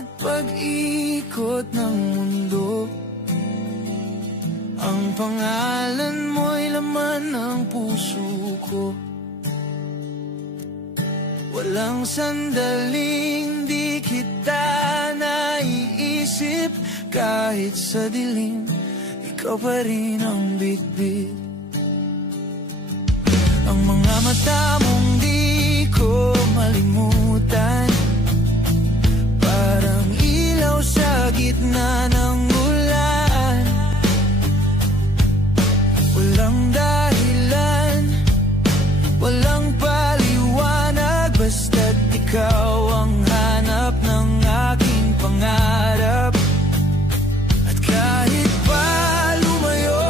bawat pag-ikot ng mundo. Ang pangalan mo'y laman ng puso ko. Walang sandaling di kita naiisip. Kahit sa dilim, ikaw pa rin ang bitbit. Ang mga mata mong di ko malimutan, parang ilaw sa gitna ng ulan. Walang dahilan, walang paliwanag, basta't ikaw ang hanap ng aking pangarap. At kahit pa lumayo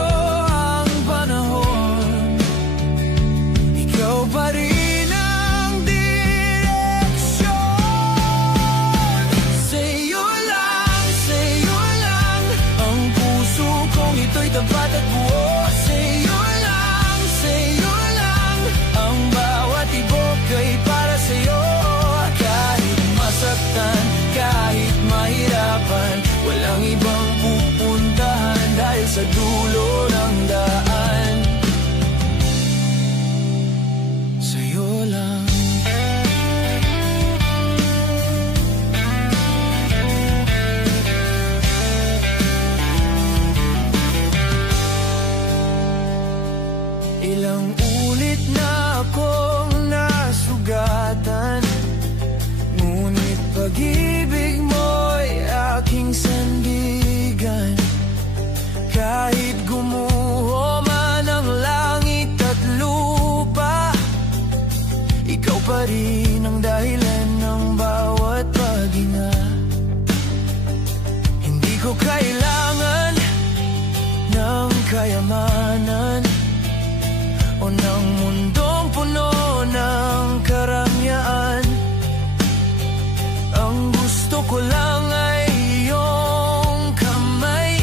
ang panahon, ikaw pa rin ang direksyon. Sa'yo lang ang puso kong ito'y tapat at buo. Sa'yo lang ang bawat ibok ay para sa'yo. Kahit masaktan, kahit mahirapan, walang ibang pupuntahan dahil sa dulo ng daan. Sa'yo lang. Ilang ulit na akong nasugatan, ngunit pag-ibig mo'y aking sandigan. Kahit gumuho man ang langit at lupa, ikaw pa rin ang dahilan ng bawat paghinga. Hindi ko kailangan ng kayamanan o ng mundong puno ng karangyaan. Ang gusto ko lang ay iyong kamay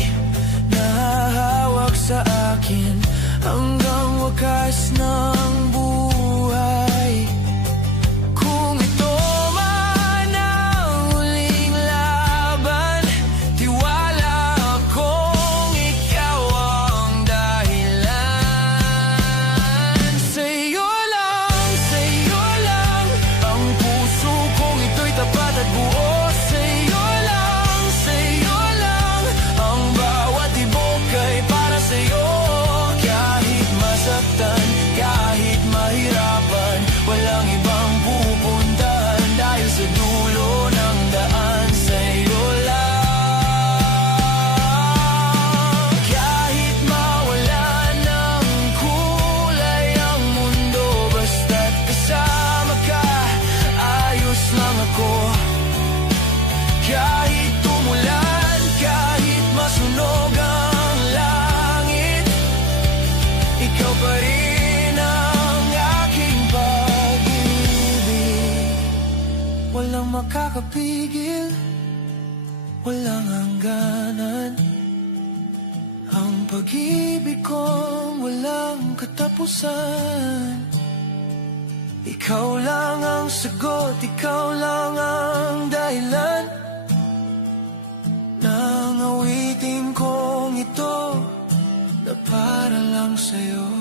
na hahawak sa akin hanggang wakas ng buhay. Kung ito man ang huling laban, tiwala akong ikaw ang dahilan. Sa'yo lang ang puso kong ito'y tapat at buo. Sa'yo lang ang bawat ibok ay para sa'yo. Kahit masaktan, kahit mahirapan, walang ibang pupuntahan dahil sa dulo ng daan. Sa'yo lang. Kahit mawalan ng kulay ang mundo, basta't kasama ka, ayos lang ako. Kahit tumulan, kahit masunog ang langit, ikaw pa rin ang aking pag-ibig. Walang makakapigil, walang hangganan, ang pag-ibig kong walang katapusan. Ikaw lang ang sagot, ikaw lang ang dahilan ng awitin kong ito na para lang sa'yo.